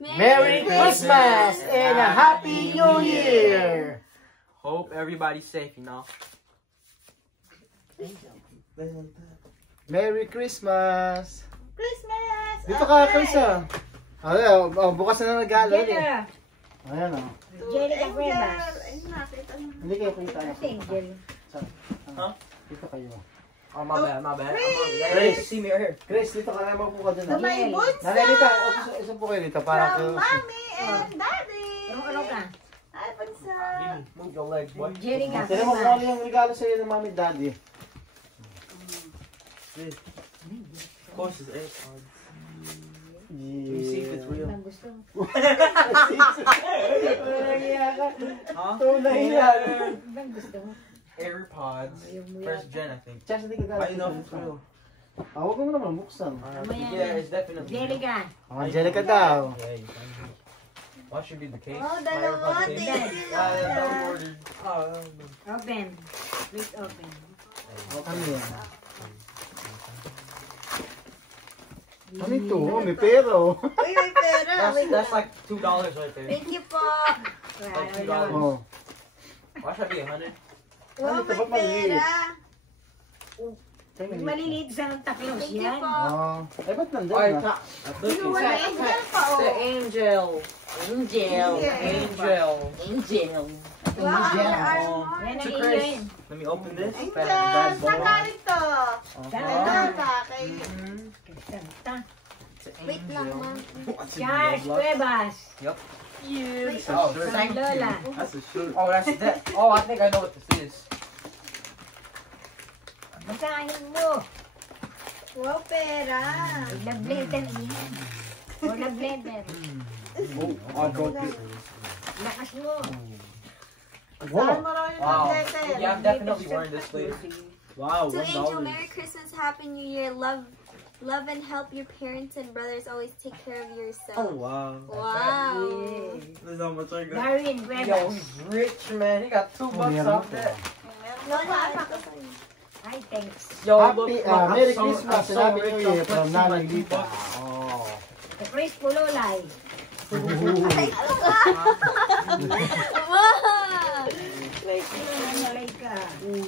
Merry Christmas and a Happy New Year! Hope everybody's safe, you know. Merry Christmas! Christmas! Dito ka, Krisa. Bukas na ng regalo. Jenna. Ayan o. Jenny Cuevas. Hindi kayo kita. Angel. Huh? Dito kayo. Oh, my bad. Chris. See me right here. Chris, dito ka naman po ka dun. To my bunso! Nanelita, isa po kayo dito. Para From mommy and daddy! Ano ka? Hi, bunso! Move your legs, boy. Jenny ka. Tira mo kung ano yung regalo sa'yo ng mami at daddy. Of course, it's AirPods. Let me see if it's real. Ang gusto mo. Huh? Tunay yan. Ang gusto mo. AirPods. First gen, I think. Chance, hindi ka I know if it's real. Huwag mo naman buksan. Yeah, it's definitely Jenny real. ka. Angelica daw. Yeah, you can do it. What should be the case? Oh, My dalawa, AirPods case? thank you. That was ordered. Oh, Open. Please open. Ano yan? Ano ito? May pero. Uy, may pera! that's like $2 right there. Thank you po! Like $2. Oh. Why should I be 100? Oh, ito, may ba't maliliit? pera! Maliliit sa ng taklos Thank you yan. po! Ay, ba't nandun Alright, na? Wala angel pa, The oh! angel. Angel. Angel. Angel. Wow, Angel. armor! Yan ang To iyo Chris. yun. Let me open this. Angel! Saan galing to? Ito ba? Kay... Santa. Wait lang, ma'am. Charles Cuevas. Yep. Wait. Oh, San Lola. That's a shirt. Oh, that's that. Oh, I think I know what this is. Basahin mo. Wow, pera! Wala blender yan. Wala blender. Oh, I got it. Lakas mo. Saan Wow. mo raw yung Wow. letter? Yeah, I'm definitely wearing this later. Wow, To Angel, Merry Christmas, Happy New Year. Love and help your parents and brothers. Always take care of yourself. Oh, wow. Wow. This is how much I got. Darwin Yo, Cuevas. he's rich, man. He got $2 off that. No, no, Ay, thanks. Yo, Happy, I'm Merry so- Christmas I'm and so Happy rich, New I'm Year from flexing my Nanay $2. Lita. Oh. Chris Pulolay. wow. Pulolay ka.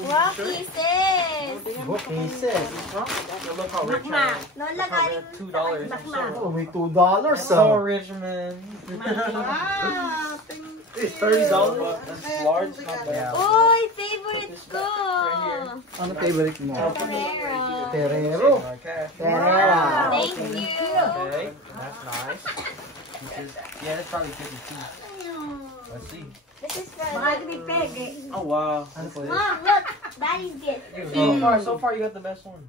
Wow, kisses. What cases? Huh? Yo, look how rich I Makmak. am. Lola, Probably galing. have $2. I'm Bakla. so, Oh, may $2 I'm so so. rich, man. Ah, thank you. It's $30. That's large. Not bad. Uy, favorite ko. Ano favorite mo? Panero. Terero. Okay. Terera. Thank you. Okay, that's nice. Yeah, that's probably 52. Let's see. This is Baka for lumipeg eh. Oh wow. Ano po yun? Mom, look. Daddy's gift. So far you got the best one.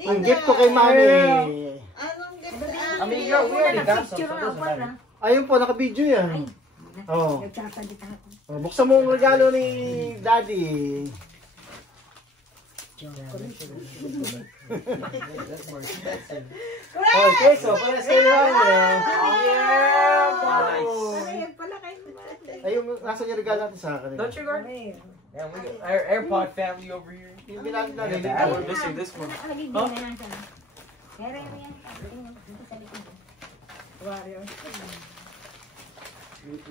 Ang gift ko kay mami. Anong gift? I mean, we already got some, so it doesn't matter. Ayun po, naka-video yan. Oh. Nagsasalita ako. Oh, buksan mo ang regalo ni Daddy. That's more expensive. Oh, queso, para sa inyo. Yeah, nice. Ayun pala kayo. Ayun, nasa yung regalo natin sa akin. Don't you, Gordon? Yeah, we got our AirPod family over here. Yung binali na rin. We're missing this one. Lagi din na yan sa. Kaya yan. Dito sa likod. Warrior.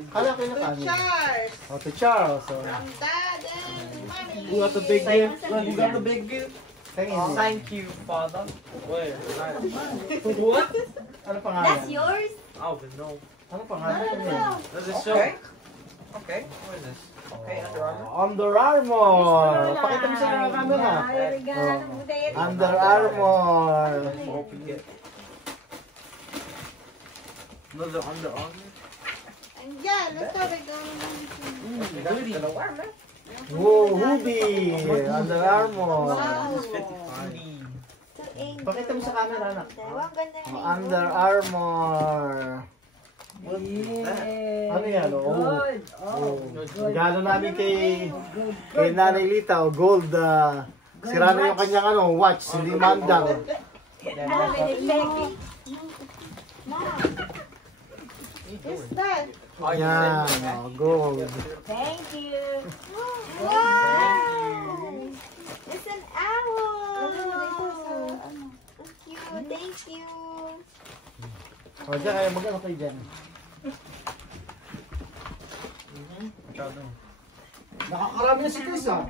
Kala kayo na To kanin. Charles! Oh, to Charles. Oh. From Dad and Mommy! You got the big gift? You got the big gift? Thank you. Thank you, Father. Wait. What? Ano pangalan? That's yours? Oh, but no. Ano pangalan? Ano Does it show? Okay. What is this? Okay, Under Armour. Under Armour. Pakita mo sa camera. Under Armour. Open it. Another Under Armour. Andiyan, let's have it going. Hoodie. Whoa, hoodie. Under Armour. Wow! To Angel. Pakita mo sa camera, anak. Wow, ganda Oh, rin. Under Armour. Ano yan? Oh. Good. Oh. Regalo namin kay Nanay Lita. Oh, gold. Sira na yung kanyang watch. Hindi mandang. Who's that? Yan. Oh, gold. Thank you. Wow! It's an owl! Thank you, thank you. O, dyan kayo. Mag-ano kayo dyan? Masyado. Nakakarami na si Chris ah.